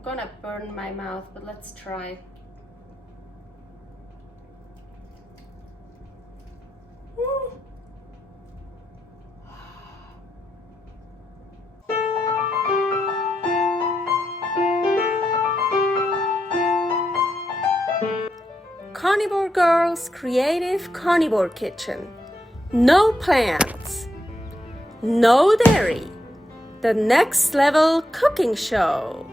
I'm gonna burn my mouth, but let's try. Carnivore Girl's Creative Carnivore Kitchen. No plants, no dairy, the next level cooking show.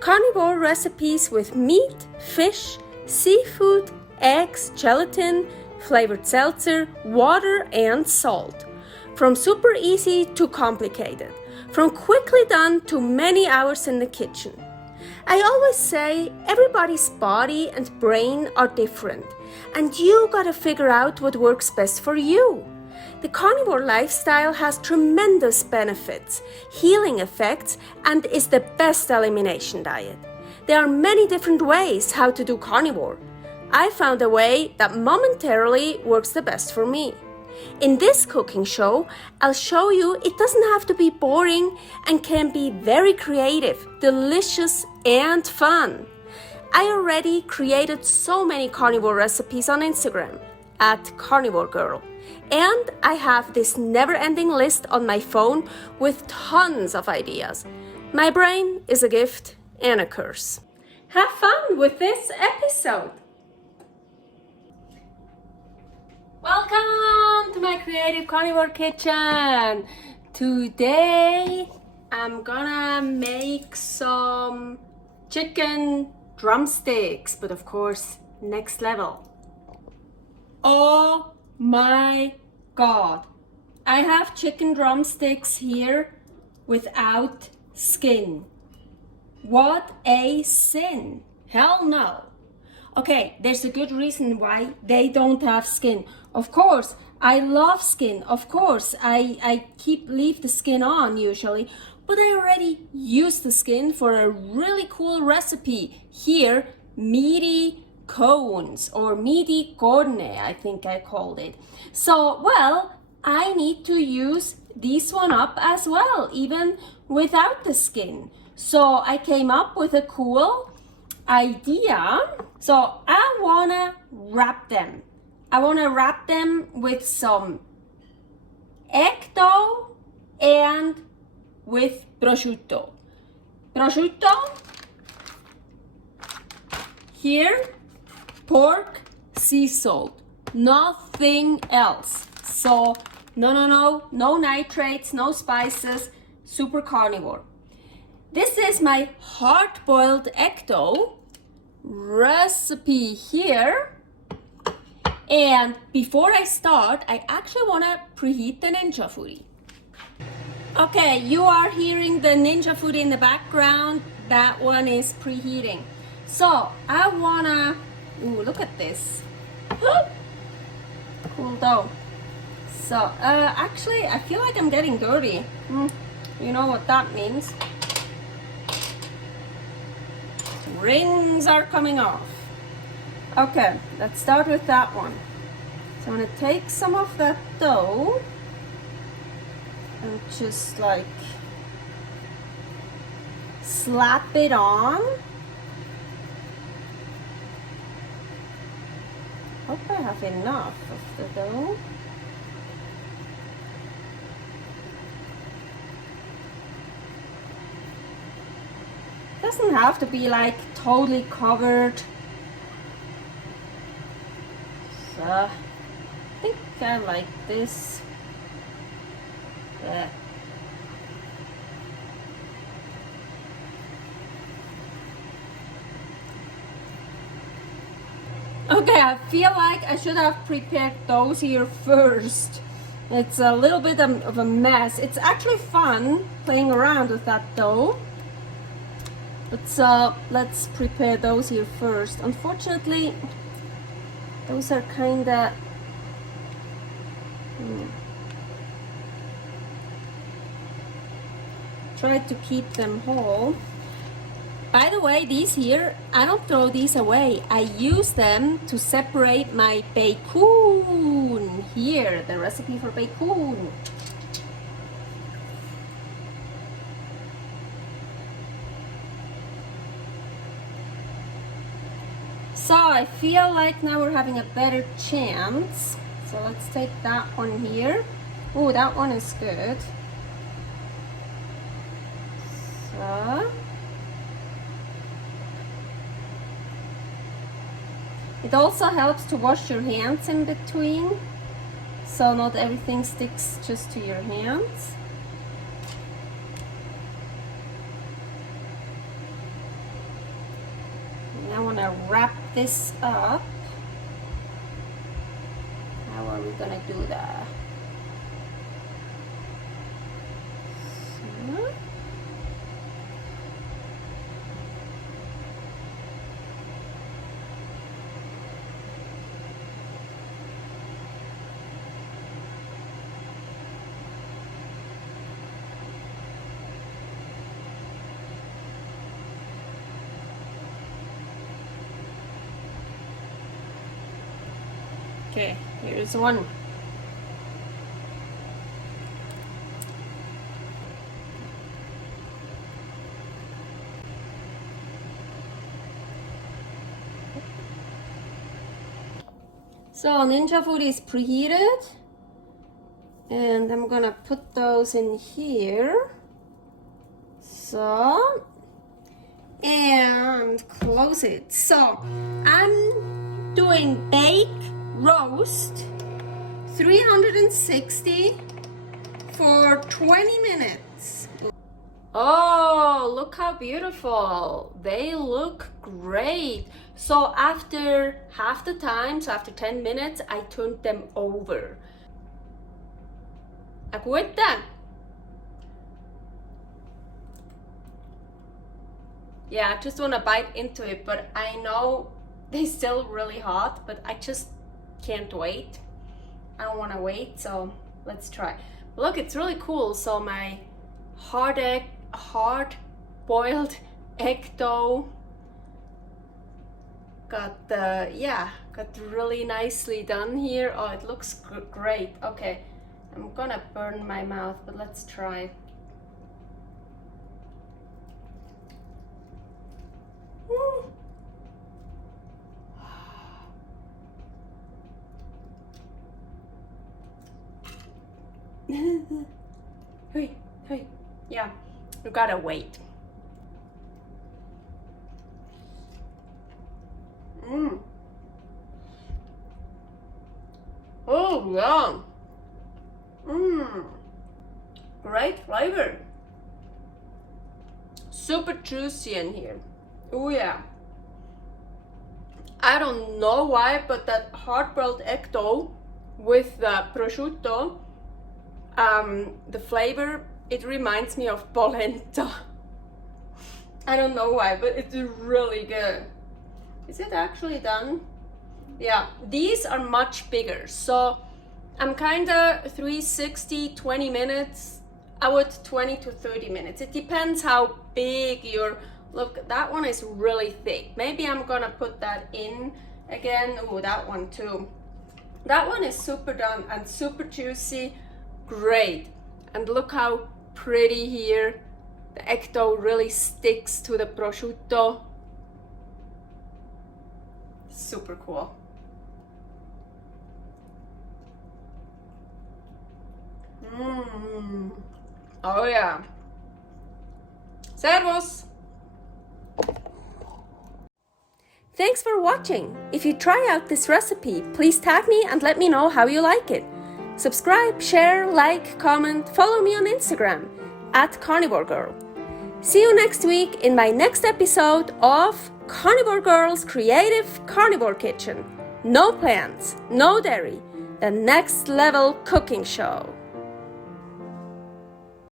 Carnivore recipes with meat, fish, seafood, eggs, gelatin, flavored seltzer, water, and salt. From super easy to complicated, from quickly done to many hours in the kitchen. I always say everybody's body and brain are different, and you gotta figure out what works best for you. The carnivore lifestyle has tremendous benefits, healing effects, and is the best elimination diet. There are many different ways how to do carnivore. I found a way that momentarily works the best for me. In this cooking show, I'll show you it doesn't have to be boring and can be very creative, delicious, and fun. I already created so many carnivore recipes on Instagram at karnivorgirl, and I have this never-ending list on my phone with tons of ideas. My brain is a gift and a curse. Have fun with this episode. Welcome to my Creative Carnivore Kitchen. Today I'm gonna make some chicken drumsticks, but of course next level. Oh my god, I have chicken drumsticks here without skin. What a sin. Hell no. Okay, there's a good reason why they don't have skin. Of course, I love skin. Of course, I leave the skin on usually, but I already used the skin for a really cool recipe here, meaty cones or meaty corne, I think I called it. So, well, I need to use this one up as well, even without the skin. So I came up with a cool idea. So I wanna wrap them. I wanna wrap them with some egg dough and with prosciutto. Prosciutto, here, pork, sea salt, nothing else. So no nitrates, no spices, super carnivore. This is my hard-boiled egg dough recipe here. And before I start, I actually want to preheat the Ninja Foodi. Okay, you are hearing the Ninja Foodi in the background. That one is preheating. So I wanna, look at this. Cool dough. So actually, I feel like I'm getting dirty. You know what that means. Rings are coming off. Okay, let's start with that one. So I'm gonna take some of that dough and just like slap it on. Hope I have enough of the dough. Doesn't have to be like totally covered. So I think I like this. Yeah. Okay, I feel like I should have prepared those here first. It's a little bit of a mess. It's actually fun playing around with that dough. But let's prepare those here first. Unfortunately, those are kinda try to keep them whole. By the way, these here, I don't throw these away. I use them to separate my bacon. Here, the recipe for bacon. So I feel like now we're having a better chance. So let's take that one here. Oh, that one is good. So it also helps to wash your hands in between, so not everything sticks just to your hands. And I want to wrap this up. How are we gonna do that? So. Okay, here's one. So Ninja Foodi is preheated, and I'm gonna put those in here. So, and close it. So I'm doing bake roast 360 for 20 minutes. Oh, look how beautiful. They look great. So after half the time, so after 10 minutes, I turned them over. Aguetta. Yeah, I just want to bite into it, but I know they're still really hot, but I just can't wait. I don't want to wait, so let's try. Look, it's really cool. So my hard boiled egg dough got really nicely done here. Oh, it looks great. Okay, I'm gonna burn my mouth, but let's try. Hey, yeah, you gotta wait. Oh yeah. Great flavor. Super juicy in here. Oh yeah. I don't know why, but that hard-boiled egg dough with the prosciutto, the flavor, it reminds me of polenta. I don't know why, but it's really good. Is it actually done? Yeah, these are much bigger. So I'm kinda 360, 20 minutes. I would 20 to 30 minutes. It depends how big your, look, that one is really thick. Maybe I'm gonna put that in again. Oh, that one too. That one is super done and super juicy. Great. And look how pretty here. The egg dough really sticks to the prosciutto. Super cool. Oh yeah. Servus. Thanks for watching. If you try out this recipe, please tag me and let me know how you like it. Subscribe, share, like, comment, follow me on Instagram @carnivorgirl. See you next week in my next episode of Carnivore Girl's Creative Carnivore Kitchen. No plants, no dairy, the next level cooking show.